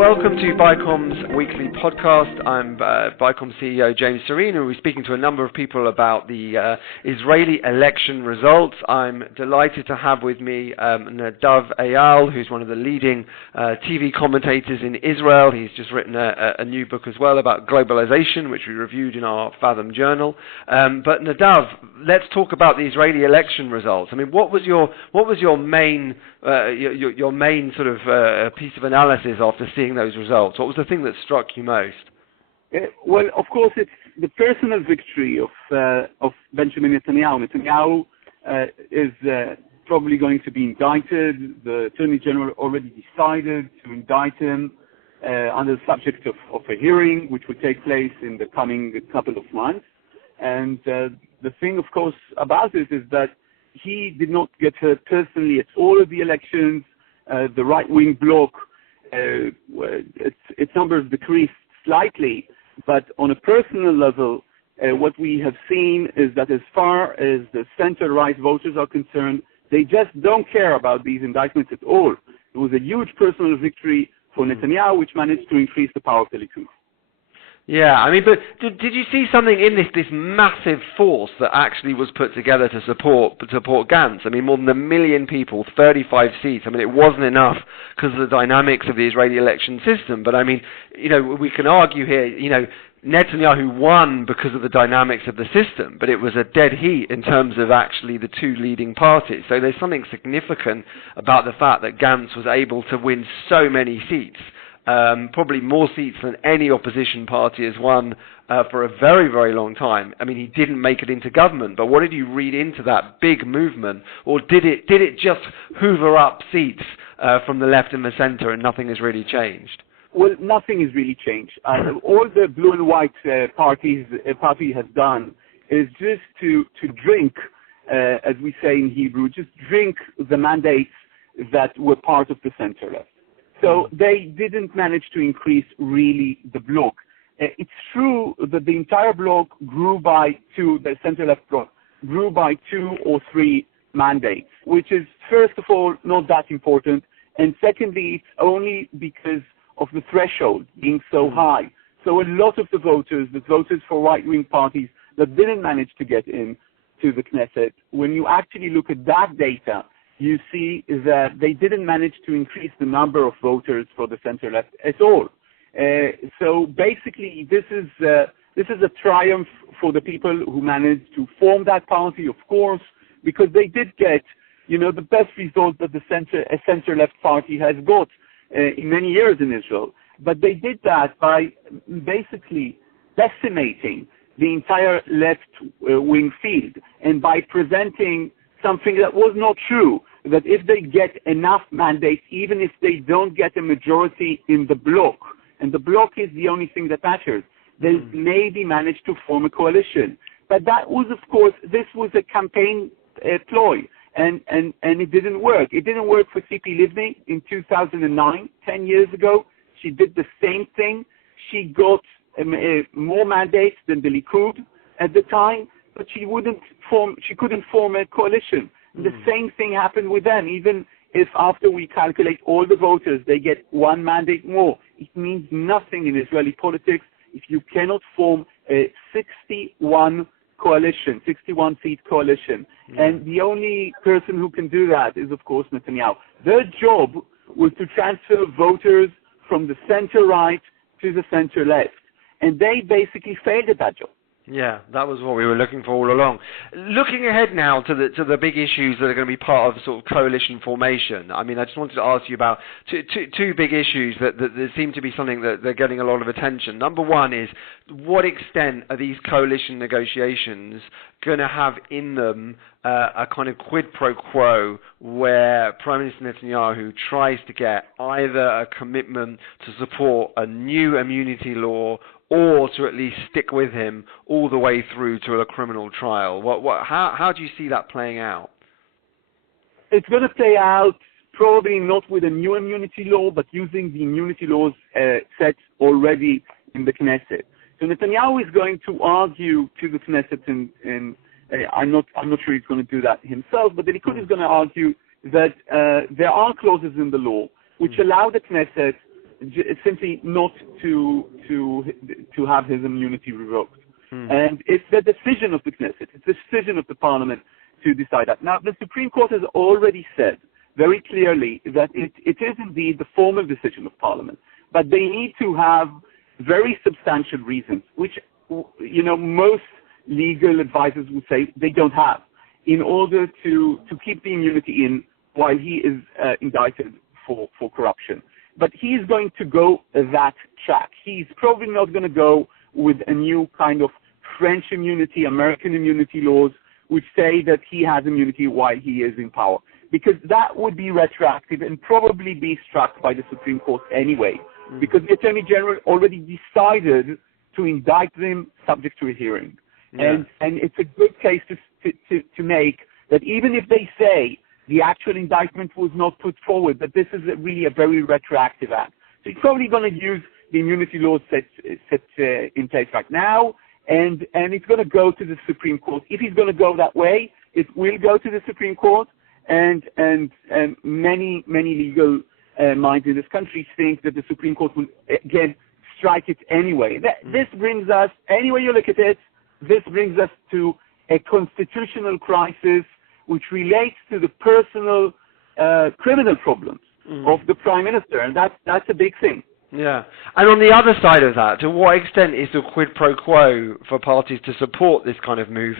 Welcome to BICOM's weekly podcast. I'm BICOM CEO James Sorene, and we're speaking to a number of people about the Israeli election results. I'm delighted to have with me Nadav Eyal, who's one of the leading TV commentators in Israel. He's just written a new book as well about globalization, which we reviewed in our Fathom journal. But Nadav, let's talk about the Israeli election results. I mean, what was your main sort of piece of analysis after seeing those results? What was the thing that struck you most? Well, of course, it's the personal victory of Benjamin Netanyahu. Netanyahu is probably going to be indicted. The Attorney General already decided to indict him under the subject of a hearing, which will take place in the coming couple of months. And the thing, of course, about it is that he did not get hurt personally at all of the elections. The right-wing bloc, its numbers decreased slightly, but on a personal level, what we have seen is that as far as the center-right voters are concerned, they just don't care about these indictments at all. It was a huge personal victory for Netanyahu, which managed to increase the power of the Likud. Yeah, I mean, but did you see something in this massive force that actually was put together to support Gantz? I mean, more than 1 million people, 35 seats. I mean, it wasn't enough because of the dynamics of the Israeli election system. But I mean, we can argue here, Netanyahu won because of the dynamics of the system, but it was a dead heat in terms of actually the two leading parties. So there's something significant about the fact that Gantz was able to win so many seats. Probably more seats than any opposition party has won for a very, very long time. I mean, he didn't make it into government, but what did you read into that big movement? Or did it just hoover up seats from the left and the center and nothing has really changed? Well, nothing has really changed. All the blue and white party has done is just to drink, as we say in Hebrew, just drink the mandates that were part of the center left. So they didn't manage to increase really the bloc. It's true that the entire bloc grew by the center-left bloc grew by 2 or 3 mandates, which is, first of all, not that important. And secondly, it's only because of the threshold being so high. So a lot of the voters for right-wing parties that didn't manage to get in to the Knesset, when you actually look at that data, you see that they didn't manage to increase the number of voters for the center-left at all. So basically, this is a triumph for the people who managed to form that party, of course, because they did get, the best result that a center-left party has got in many years in Israel. But they did that by basically decimating the entire left-wing field and by presenting something that was not true, that if they get enough mandates, even if they don't get a majority in the bloc, and the bloc is the only thing that matters, they maybe manage to form a coalition. But that was, of course, this was a campaign ploy, and it didn't work. It didn't work for Tzipi Livni in 2009, 10 years ago. She did the same thing. She got more mandates than the Likud at the time, but she couldn't form a coalition. The same thing happened with them. Even if after we calculate all the voters, they get 1 mandate more, it means nothing in Israeli politics if you cannot form a 61-seat coalition. And the only person who can do that is, of course, Netanyahu. Their job was to transfer voters from the center-right to the center-left. And they basically failed at that job. Yeah, that was what we were looking for all along. Looking ahead now to the big issues that are going to be part of sort of coalition formation. I mean, I just wanted to ask you about two big issues that seem to be something that they're getting a lot of attention. Number one is, what extent are these coalition negotiations going to have in them a kind of quid pro quo where Prime Minister Netanyahu tries to get either a commitment to support a new immunity law or to at least stick with him all the way through to a criminal trial? How do you see that playing out? It's going to play out probably not with a new immunity law, but using the immunity laws set already in the Knesset. So Netanyahu is going to argue to the Knesset, and I'm not sure he's going to do that himself, but the Likud is going to argue that there are clauses in the law which allow the Knesset simply not to have his immunity revoked. And it's the decision of the Knesset, it's the decision of the Parliament to decide that. Now, the Supreme Court has already said very clearly that it is indeed the formal decision of Parliament, but they need to have very substantial reasons, which, most legal advisors would say they don't have, in order to keep the immunity in while he is indicted for corruption. But he is going to go that track. He's probably not going to go with a new kind of French immunity, American immunity laws, which say that he has immunity while he is in power, because that would be retroactive and probably be struck by the Supreme Court anyway, because the Attorney General already decided to indict them subject to a hearing. Yeah. And it's a good case to make that even if they say the actual indictment was not put forward, that this is really a very retroactive act. So he's probably going to use the immunity laws set in place right now, and it's going to go to the Supreme Court. If he's going to go that way, it will go to the Supreme Court, and many legal minds in this country think that the Supreme Court will again strike it anyway. This brings us, any way you look at it, this brings us to a constitutional crisis which relates to the personal criminal problems of the Prime Minister, and that's a big thing. Yeah. And on the other side of that, to what extent is the quid pro quo for parties to support this kind of move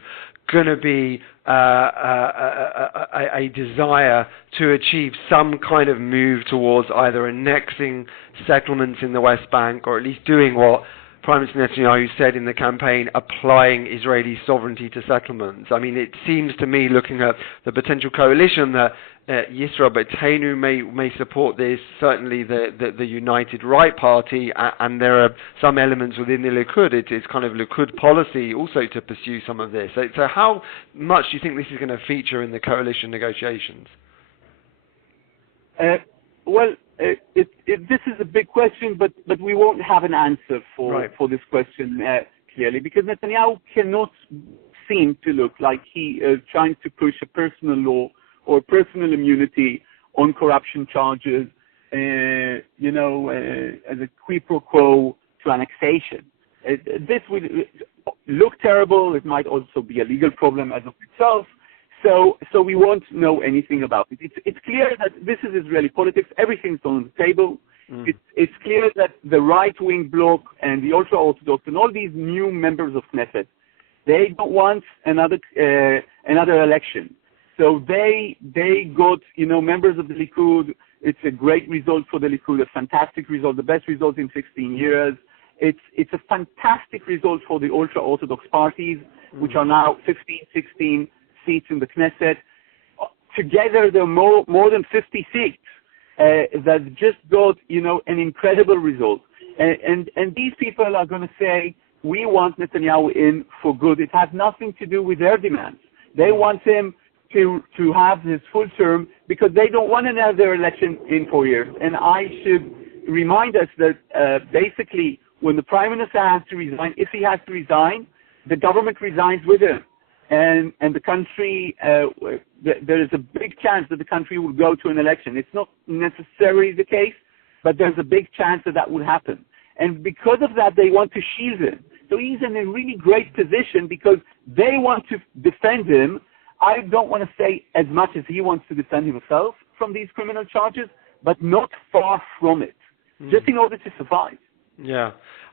going to be a desire to achieve some kind of move towards either annexing settlements in the West Bank, or at least doing what Prime Minister Netanyahu said in the campaign, applying Israeli sovereignty to settlements? I mean, it seems to me, looking at the potential coalition, that Yisrael Beitenu may support this, certainly the United Right Party, and there are some elements within the Likud. It's kind of Likud policy also to pursue some of this. So how much do you think this is going to feature in the coalition negotiations? This is a big question, but we won't have an answer for this question clearly, because Netanyahu cannot seem to look like he is trying to push a personal law or personal immunity on corruption charges, as a quid pro quo to annexation. This would look terrible. It might also be a legal problem as of itself. So we won't know anything about it. It's clear that this is Israeli politics. Everything's on the table. It's clear that the right-wing bloc and the ultra-Orthodox and all these new members of Knesset, they don't want another election. So they got, members of the Likud. It's a great result for the Likud, a fantastic result, the best result in 16 years. It's a fantastic result for the ultra-Orthodox parties, which are now 15, 16 seats in the Knesset. Together, there are more than 50 seats that just got, an incredible result. And these people are going to say, we want Netanyahu in for good. It has nothing to do with their demands. They want him to have his full term because they don't want another election in 4 years. And I should remind us that basically when the Prime Minister has to resign, if he has to resign, the government resigns with him. And the country, there is a big chance that the country will go to an election. It's not necessarily the case, but there's a big chance that will happen. And because of that, they want to shield him. So he's in a really great position because they want to defend him. I don't want to say as much as he wants to defend himself from these criminal charges, but not far from it, just in order to survive. Yeah.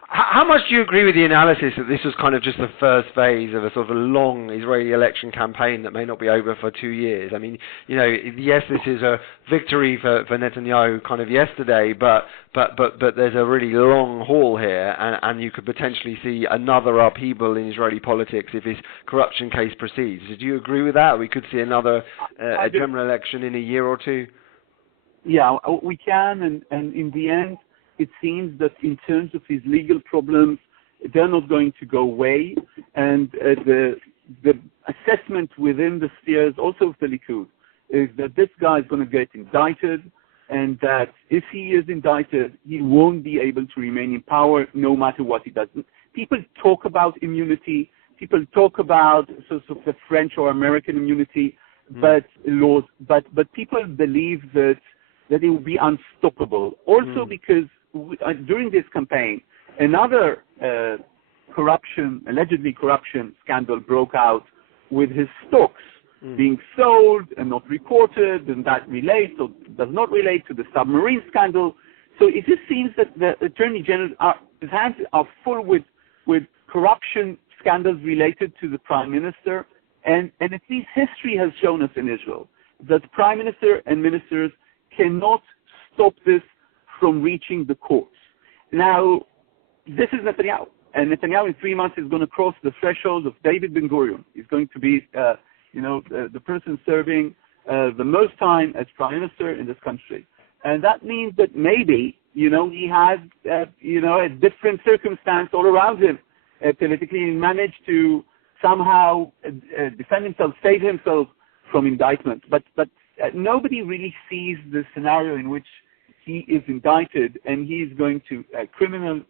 How much do you agree with the analysis that this was kind of just the first phase of a sort of a long Israeli election campaign that may not be over for 2 years? I mean, yes, this is a victory for Netanyahu kind of yesterday, but there's a really long haul here, and you could potentially see another upheaval in Israeli politics if his corruption case proceeds. Do you agree with that? We could see another a general election in a year or two? Yeah, we can, and in the end, it seems that in terms of his legal problems, they're not going to go away. And the assessment within the spheres, also of the Likud, is that this guy is going to get indicted, and that if he is indicted, he won't be able to remain in power no matter what he does. People talk about immunity. People talk about sort of the French or American immunity, but people believe that it will be unstoppable. Also because during this campaign, another allegedly corruption scandal broke out with his stocks being sold and not reported, and that relates or does not relate to the submarine scandal. So it just seems that the Attorney General, his hands are full with corruption scandals related to the Prime Minister, and at least history has shown us in Israel that the Prime Minister and ministers cannot stop this from reaching the courts. Now, this is Netanyahu, and Netanyahu in 3 months is going to cross the threshold of David Ben-Gurion. He's going to be, the person serving the most time as Prime Minister in this country. And that means that maybe, he has, a different circumstance all around him politically, and managed to somehow defend himself, save himself from indictment. But nobody really sees the scenario in which he is indicted and he is going to a criminal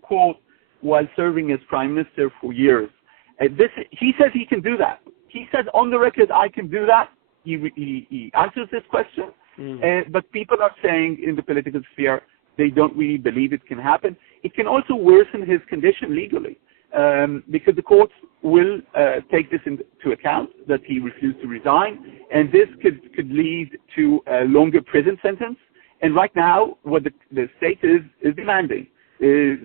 court while serving as Prime Minister for years. He says he can do that. He said on the record, I can do that. He answers this question. But people are saying in the political sphere, they don't really believe it can happen. It can also worsen his condition legally, because the courts will take this into account, that he refused to resign, and this could lead to a longer prison sentence. And right now, what the state is demanding is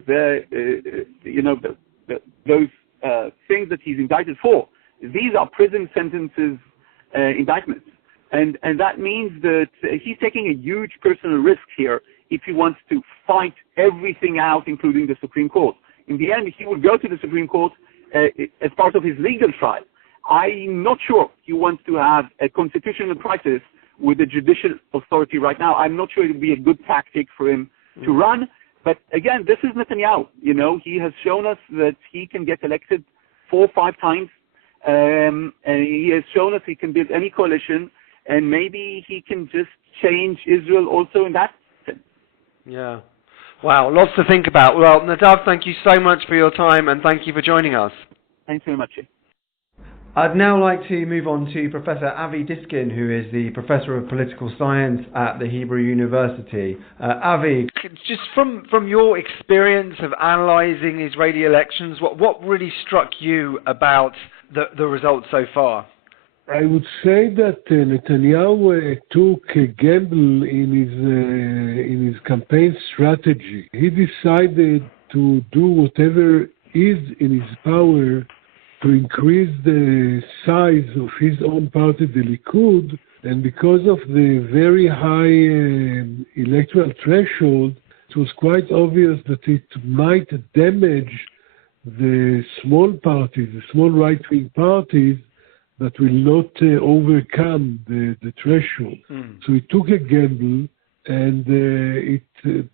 those things that he's indicted for. These are prison sentences, indictments. And that means that he's taking a huge personal risk here if he wants to fight everything out, including the Supreme Court. In the end, he will go to the Supreme Court as part of his legal trial. I'm not sure he wants to have a constitutional crisis with the judicial authority right now. I'm not sure it would be a good tactic for him to run. But again, this is Netanyahu. He has shown us that he can get elected 4 or 5 times. And he has shown us he can build any coalition. And maybe he can just change Israel also in that sense. Yeah. Wow, lots to think about. Well, Nadav, thank you so much for your time, and thank you for joining us. Thanks very much. I'd now like to move on to Professor Avi Diskin, who is the Professor of Political Science at the Hebrew University. Avi, just from your experience of analysing Israeli elections, what really struck you about the results so far? I would say that Netanyahu took a gamble in his campaign strategy. He decided to do whatever is in his power to increase the size of his own party, the Likud, and because of the very high electoral threshold, it was quite obvious that it might damage the small parties, the small right-wing parties, that will not overcome the threshold. So he took a gamble, and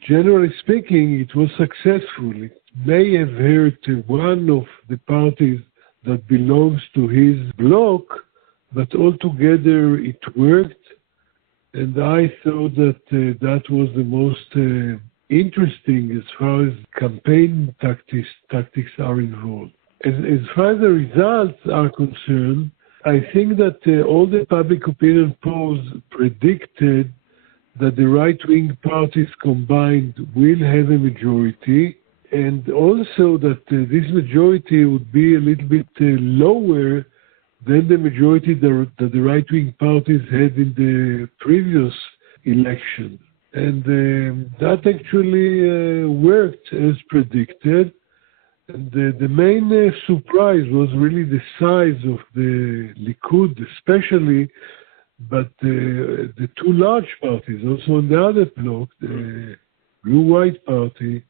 generally speaking, it was successful. It may have hurt one of the parties that belongs to his bloc, but altogether it worked, and I thought that that was the most interesting as far as campaign tactics are involved. As far as the results are concerned, I think that all the public opinion polls predicted that the right-wing parties combined will have a majority, and also that this majority would be a little bit lower than the majority that the right-wing parties had in the previous election. And that actually worked as predicted. And the main surprise was really the size of the Likud, especially, but the 2 large parties, also on the other bloc, the Blue-White Party,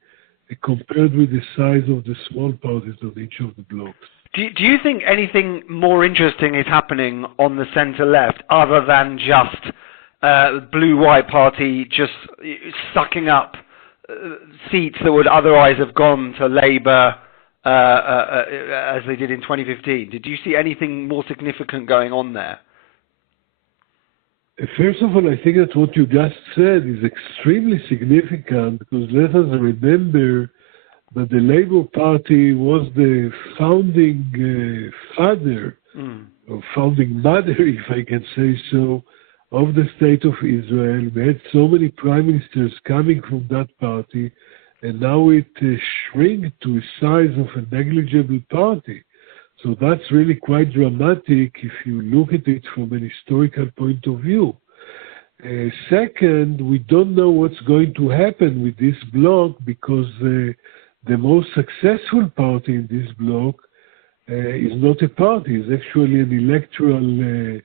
compared with the size of the small parties of each of the blocs. Do you think anything more interesting is happening on the centre-left other than just Blue-White Party just sucking up seats that would otherwise have gone to Labour as they did in 2015? Did you see anything more significant going on there? First of all, I think that what you just said is extremely significant, because let us remember that the Labour Party was the founding father, or founding mother, if I can say so, of the state of Israel. We had so many prime ministers coming from that party, and now it shrink to a size of a negligible party. So that's really quite dramatic if you look at it from an historical point of view. Second, we don't know what's going to happen with this bloc because the most successful party in this bloc is not a party, it's actually an electoral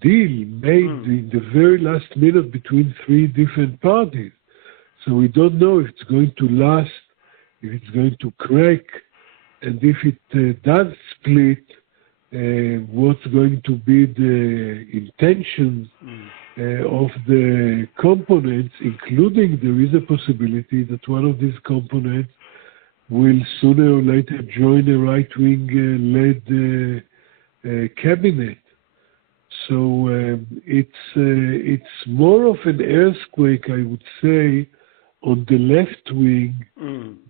deal made in the very last minute between three different parties. So we don't know if it's going to last, if it's going to crack, and if it does split, what's going to be the intentions of the components, including there is a possibility that one of these components will sooner or later join a right-wing led cabinet. So it's more of an earthquake, I would say, on the left wing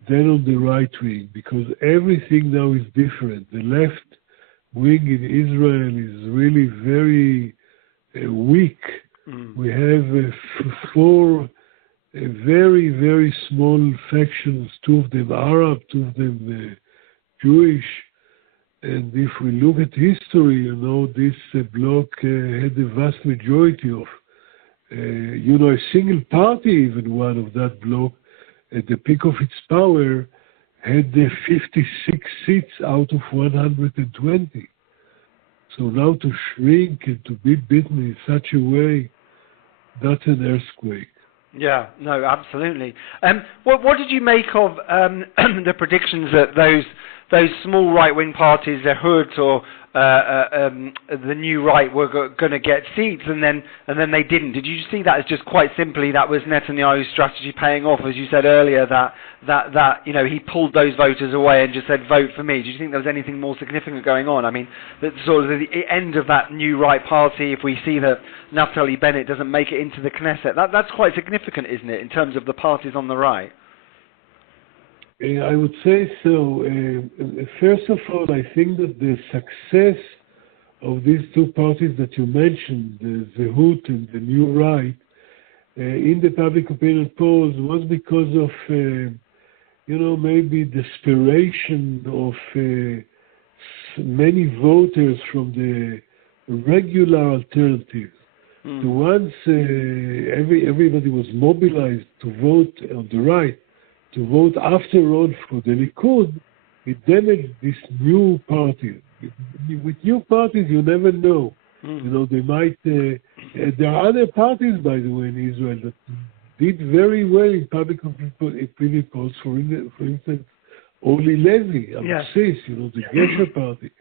than on the right wing, because everything now is different. The left wing in Israel is really very weak. We have four very, very small factions, two of them Arab, two of them Jewish. And if we look at history, this bloc had the vast majority of, a single party, even one of that bloc, at the peak of its power, had 56 seats out of 120. So now to shrink and to be beaten in such a way, that's an earthquake. Yeah, no, absolutely. What did you make of the predictions that those small right-wing parties, the Hood or the New Right, were going to get seats, and then they didn't? Did you see that as just quite simply that was Netanyahu's strategy paying off, as you said earlier, that he pulled those voters away and just said vote for me? Do you think there was anything more significant going on? I mean, that sort of the end of that New Right party, if we see that Naftali Bennett doesn't make it into the Knesset, that's quite significant, isn't it, in terms of the parties on the right? I would say so. First of all, I think that the success of these two parties that you mentioned, the Zehut and the New Right, in the public opinion polls was because of, maybe desperation of many voters from the regular alternatives. So once everybody was mobilized to vote on the right, to vote after all for the Likud, it damaged this new party. With new parties, you never know. They might. There are other parties, by the way, in Israel that did very well in public opinion polls. For instance, Orly Levy, Absis, the Gesher party.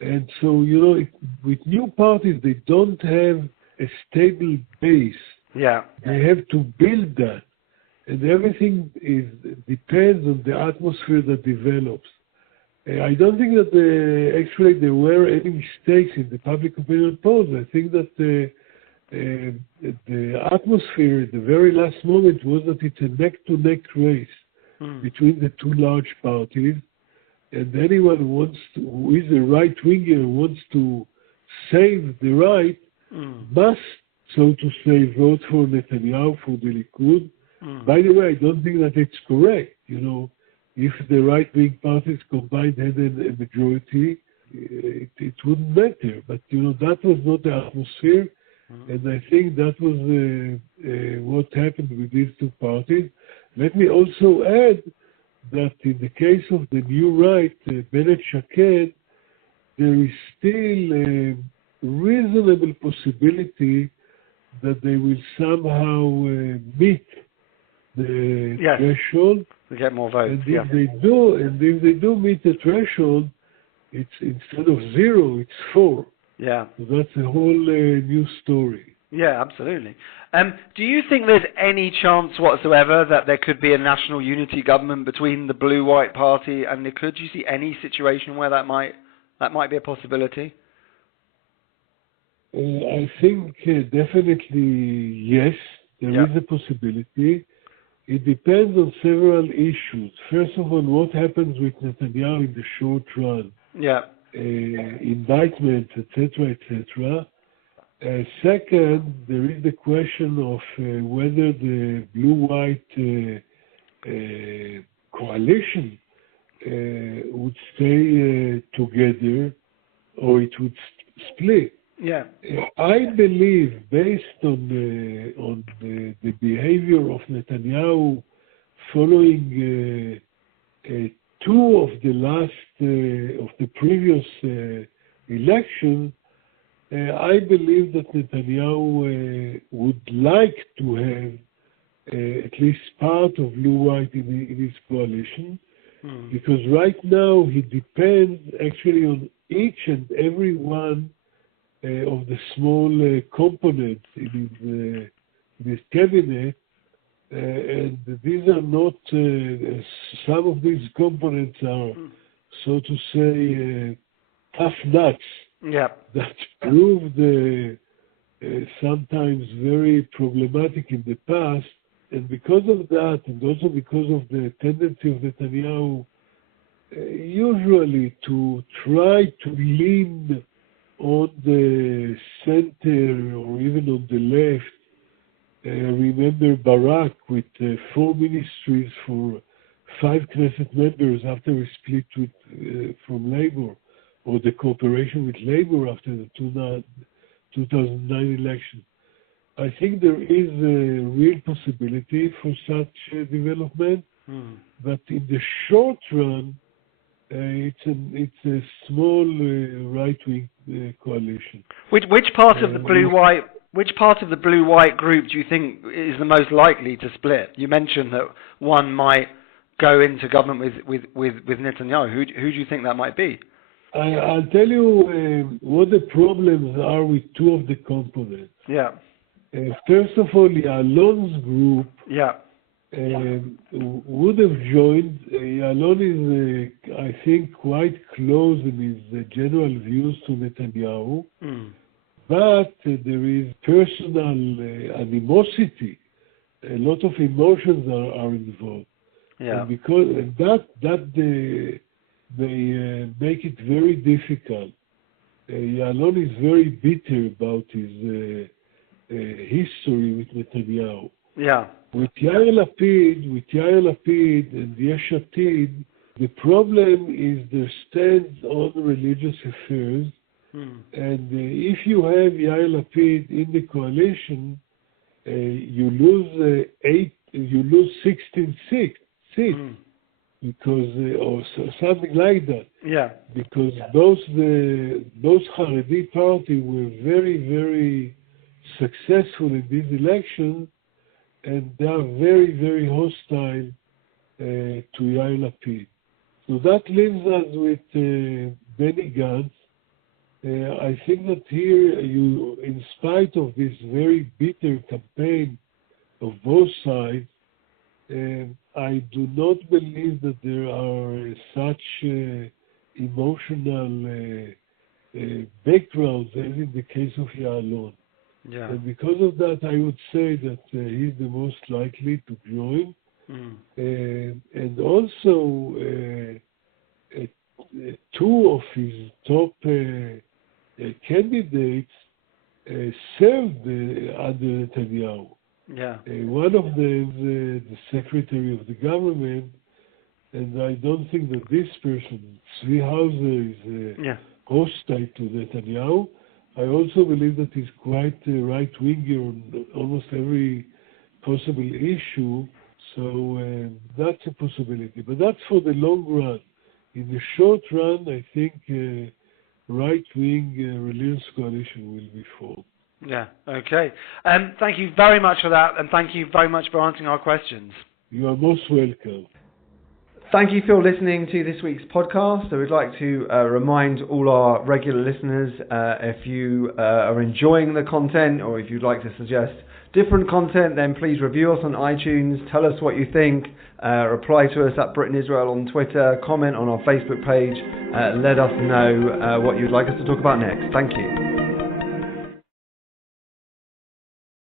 And so, with new parties, they don't have a stable base. Yeah. They have to build that. And everything depends on the atmosphere that develops. I don't think that actually there were any mistakes in the public opinion polls. I think that the atmosphere at the very last moment was that it's a neck-to-neck race between the two large parties, and anyone who is a right-winger wants to save the right must, so to say, vote for Netanyahu, for the Likud. By the way, I don't think that it's correct. If the right-wing parties combined had a majority, it wouldn't matter. But, that was not the atmosphere. And I think that was what happened with these two parties. Let me also add that in the case of the New Right, Bennett Shaked, there is still a reasonable possibility that they will somehow meet the threshold. We get more votes. And if they do meet the threshold, it's instead of 0, it's 4. Yeah. So that's a whole new story. Yeah, absolutely. Do you think there's any chance whatsoever that there could be a national unity government between the Blue-White Party and Likud? Do you see any situation where that might be a possibility? I think definitely yes, there is a possibility. It depends on several issues. First of all, what happens with Netanyahu in the short run? Yeah. Indictments, etc., etc. Second, there is the question of whether the blue-white coalition would stay together or it would split. Yeah. I believe, based on the behavior of Netanyahu following two of the last of the previous election, I believe that Netanyahu would like to have at least part of blue-white in his coalition, because right now he depends actually on each and every one of the small components in his cabinet, and these are not, some of these components are, so to say, tough nuts that proved sometimes very problematic in the past, and because of that, and also because of the tendency of Netanyahu usually to try to lean on the center or even on the left. Remember Barak with 4 ministries for 5 Knesset members after a split with, from Labor, or the cooperation with Labor after the 2009 election. I think there is a real possibility for such development, but in the short run, it's a small right-wing coalition. Which part of the blue-white group do you think is the most likely to split? You mentioned that one might go into government with Netanyahu. Who do you think that might be? I'll tell you what the problems are with two of the components. Yeah. First of all, Ya'alon's group would have joined. Ya'alon is, I think, quite close in his general views to Netanyahu, but there is personal animosity. A lot of emotions are involved. Yeah. And because that they make it very difficult. Ya'alon is very bitter about his history with Netanyahu. Yeah. With Yair Lapid and Yesh Atid, the problem is their stance on religious affairs. And if you have Yair Lapid in the coalition, you lose 16 seats, because or something like that. Yeah. Because those Haredi party were very, very successful in this election, and they are very, very hostile to Yair Lapid. So that leaves us with Benny Gantz. I think that here, in spite of this very bitter campaign of both sides, I do not believe that there are such emotional backgrounds as in the case of Ya'alon. Yeah. And because of that, I would say that he's the most likely to join. And also, two of his top candidates served under Netanyahu. Yeah. One of them is the Secretary of the Government, and I don't think that this person, Tzvi Hauser, is hostile to Netanyahu. I also believe that he's quite a right-winger on almost every possible issue, so that's a possibility. But that's for the long run. In the short run, I think right-wing religious coalition will be formed. Yeah, okay. Thank you very much for that, and thank you very much for answering our questions. You are most welcome. Thank you for listening to this week's podcast. I would like to remind all our regular listeners, if you are enjoying the content, or if you'd like to suggest different content, then please review us on iTunes, tell us what you think, reply to us at Britain Israel on Twitter, comment on our Facebook page, let us know what you'd like us to talk about next. Thank you.